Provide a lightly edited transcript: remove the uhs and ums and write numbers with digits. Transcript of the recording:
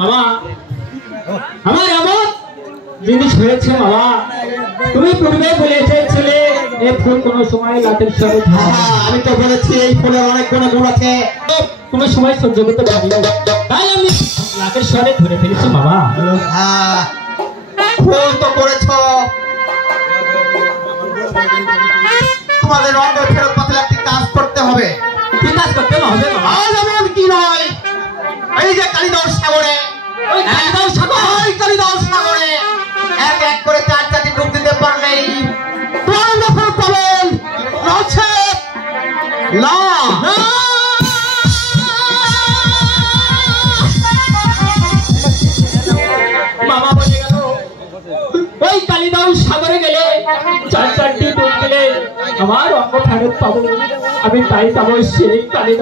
মামা আমার এমন জিনিস হয়েছে মামা, তুমি পূর্বে বলেছিলে এই ফুল কোনো সময় লাটের স্বরে আমি তো বলেছি এই ফুলের অনেক গুণ আছে, কোনো সময় সহ্য করতে পারি না, তাই আমি লাটের স্বরে ধরে ফেলেছি মামা। হ্যাঁ ফুল তো করেছ, তোমাদের অঙ্গ ফেরত পাতে একটি কাজ করতে হবে। কি কাজ করতে হবে মামা? আজ এমন কি নয়, এই যে কালিদাস সাগরে এক এক করে 4-4টি ডুব দিতে পারলেই তোমার দখল পাবেন, নচেৎ না। মামা বলে গেল ওই কালিদাস সাগরে গেলে 4-4টি ডুব দিলে আমার অঙ্গ ফেরত পাবো, আমি তাই যাবো সেই কালিদাস